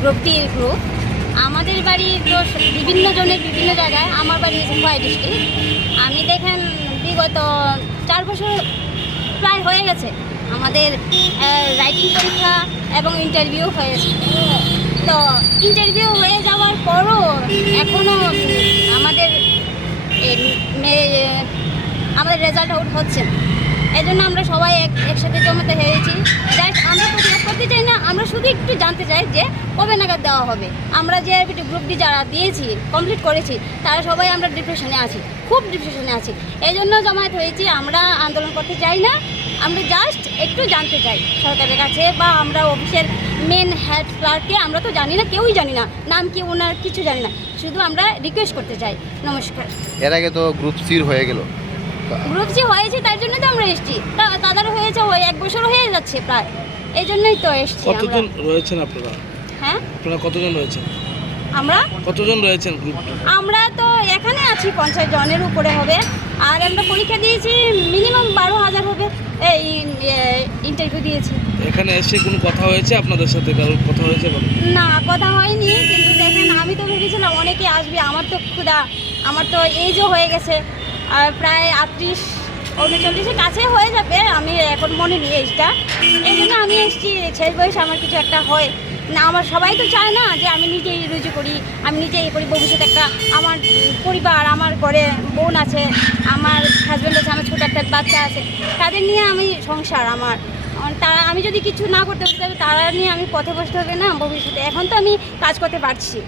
গ্রুপটির group আমাদের বাড়ি তো বিভিন্ন জনের বিভিন্ন জায়গায়, আমার বাড়ি খোয়াই ডিস্ট্রিক্ট। আমি দেখেন বিগত চার বছর প্রায় হয়ে গেছে। আমাদের রাইটিং পরীক্ষা এবং ইন্টারভিউ হয়েছে। তো ইন্টারভিউ হয়ে যাওয়ার পরও এখনও আমাদের আমাদের রেজাল্ট আউট হচ্ছে এই জন্য আমরা সবাই এক, একসাথে জমাতে হয়েছি। জাস্ট আমরা না আমরা শুধু একটু জানতে চাই যে কবে নাগাদ দেওয়া হবে? আমরা যে গ্রুপ ডি যারা দিয়েছি কমপ্লিট করেছি তারা সবাই আমরা ডিপ্রেশনে আছি খুব ডিপ্রেশনে আছি। এই জন্য জমায়েত হয়েছি আমরা আন্দোলন করতে চাই না। আমরা জাস্ট একটু জানতে চাই সরকারের কাছে বা আমরা অফিসের মেন হেড ক্লার্ককে আমরা তো জানি না কেউই জানি না নাম কি ওনার কিছু জানি না। শুধু আমরা রিকোয়েস্ট করতে চাই নমস্কার। এর আগে তো গ্রুপ সির হয়ে গেল। গ্রুপ সি হয়েছে তার জন্য তো আমরা এসেছি। তাদের হয়েছে ওই এক বছর হয়ে যাচ্ছে প্রায়। এই জন্যই তো এসেছি কতজন রয়েছেন আপনারা? হ্যাঁ? আপনারা কতজন রয়েছেন? আমরা? কতজন রয়েছেন আমরা তো এখানে আছি পঞ্চাশ জনের উপরে হবে। আর আমরা পরীক্ষা দিয়েছি মিনিমাম বারো হাজার হবে। এই ইন্টারভিউ দিয়েছি। এখানে এসে কোনো কথা হয়েছে আপনাদের সাথে? কারোর কথা হয়েছে না কথা হয়নি কিন্তু দেখেন আমি তো ভেবেছিলাম অনেকে আসবে। আমার তো ক্ষুদা আমার তো এজও হয়ে গেছে। আর প্রায় আটত্রিশ উনচল্লিশের কাছে হয়ে যাবে, আমি এখন মনে নিই এইটা। এই জন্য আমি এসেছি, শেষ বয়সে আমার কিছু একটা হয়। না, আমার সবাই তো চায় না যে আমি নিজেই রুজু করি, আমি নিজেই এ করি ভবিষ্যতে একটা আমার পরিবার, আমার ঘরে বোন আছে, আমার হাজব্যান্ড আছে, আমার ছোটো একটা বাচ্চা আছে, তাদের নিয়ে আমি সংসার আমার। তারা, আমি যদি কিছু না করতে পারি, তাহলে তারা নিয়ে আমি পথে বসতে হবে না ভবিষ্যতে। এখন তো আমি কাজ করতে পারছি।